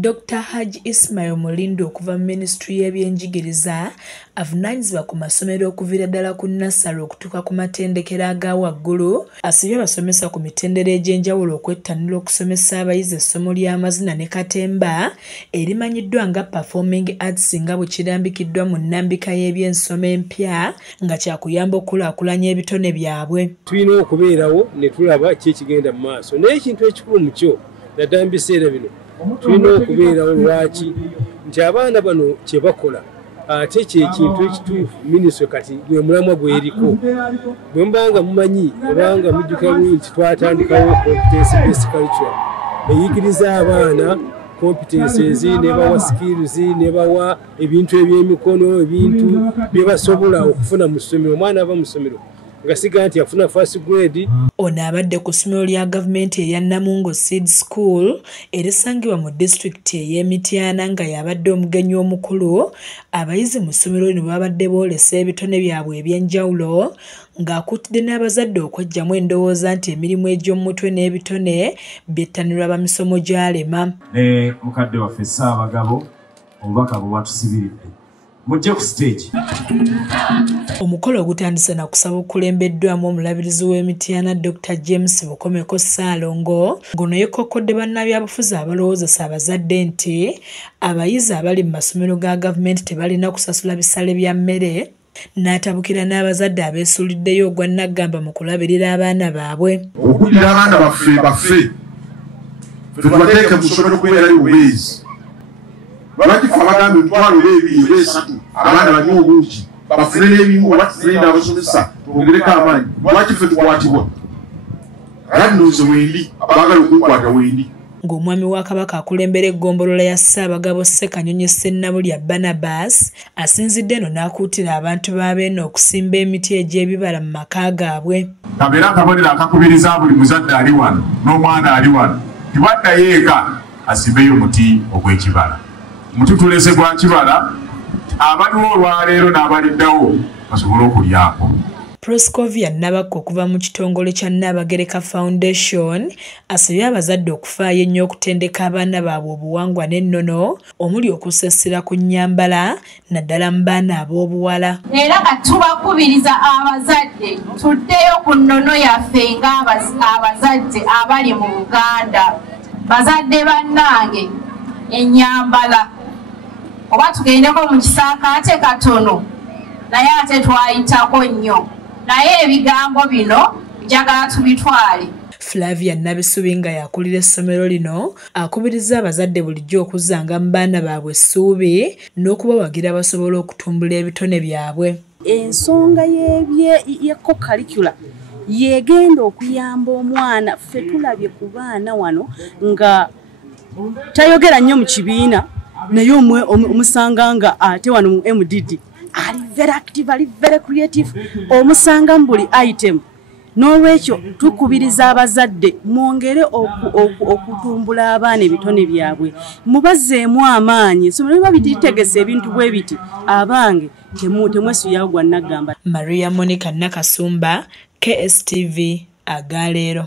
Dr. Haji Ismail Mulindo okuva mu Ministry y'ebyenjigiriza avunaanyizibwa ku masomero okuviira ddala ku nnassale okutuuka ku matendekero aga waggulu asabye abasomesa ku mitendera egy'enjawulo okwettanira okusomesa abayizi essomo ly'amazina ne katemba erimanyiddwa nga Performing Arts nga bwe kirambikiddwa mu nnambika y'ebyensoma empya nga kyakuyamba okukulaakulanya ebitone byabwe. Tulina okubeerawo ne tulaba ki ekigenda mu maaso naye ekintu ekikulu mu kyo naddala mu biseera bino tulina okubeerawo lwaki nti abaana bano kye bakola ate kyekintu ekituufu minisitule kati gwe mulamwa gweriko bwe mubanga mumanyi obanga mujjuka bulungi nti twatandikawo competence based curriculum eyigiriza abaana competences nebawa skills nebawa ebintu ebyemikono ebintu bye basobola okufuna mu ssomero omwana ava mu ssomero ngasiga nti afuna first grade. Ono abadde ku ssomero lya gavumenti erya Namungo Seed School erisangibwa mu disitulikiti ey'Emityana nga yabadde omugenyi omukulu. Abayizi mu ssomero lino babadde boolesa ebitone byabwe eby'enjawulo ng'akuutidde n'abazadde okweggyamu endowooza nti emirimu egy'omutwe n'ebitone byettanirwa ba misomo gy'alema. Mukadde waffe Ssaabagabo obubaka bwe bwatusibiridde mujje ku stage. Omukolo ogutandise na kusaba okulembeddwamu omulabirizi w'Emityana Dr. James Bukomeko Ssaalongo ngono yeekokkodde bannabyabufuzi abalowoozesa abazadde nti abayizi abali mu masomero ga gavumenti tebalina kusasula bisale bya mmere n'atabukira n'abazadde abeesuuliddeyo ogwa Naggamba mu kulabirira abaana baabwe. Okuddira abaana baffe tubateeke mu ssomero kubeera bubeezi lwaki ffe abagamba emitwalo ebiri esatu abaana banywa obungi bafune n'ebimu oba tufune n'abasomesa twongereko amaanyi lwaki ffe tukwatibwa radinooze wendi abaagala okunkwata wendi. Ng'omwami wa Kabaka akulembera eggombolola ya Ssaabagabo Ssekanyonyi Ssennabulya Barnabas asinzidde eno n'akuutira abantu b'abeeno okusimba emiti egy'ebibala mu maka gaabwe. Kabeera akabonero akakubiriza buli muzadde ali wano n'omwana ali wano tibaddayo eka asimbeyo omuti ogw'ekibala. Omuti tulese gwa kibala abaliwo olwaleero n'abaliddawo basobole okulyako. Proscovia Nabakko okuva mu kitongole kya Nabagereka Foundation asabye abazadde okufaayo ennyo okutendeka abaana baabwe obuwangwa n'ennono omuli okussessira ku nnyambala naddala mu baana ab'obuwala. Era katubakubiriza abazadde tuddeyo ku nnono yaffe ng'abazadde abali mu Buganda. Bazadde bannange ennyambala oba tugendeko mu kisaakaate katono naye ate twayitako nnyo naye ebigambo bino njagala tubitwale. Flavia Nabisubi nga yakulira essomero lino akubiriza abazadde bulijjo okuzzanga mu baana baabwe essuubi n'okubawagira basobole okutumbula ebitone byabwe. Ensonga y'ekko kalikula yegenda okuyamba omwana ffe tulabye ku baana wano nga tayogera nnyo mu kibiina naye omusanga nga ate wano mu MDD ali very active, ali very creative, omusanga mu buli item. N'olwekyo tukubiriza abazadde mwongere okutumbula abaana ebitone byabwe mubazzeemu amaanyi essomero liba bititegese ebintu bwe biti abange temwesuyawo gwa Naggamba. Maria Monica Nakasumba, KSTV Agaleero.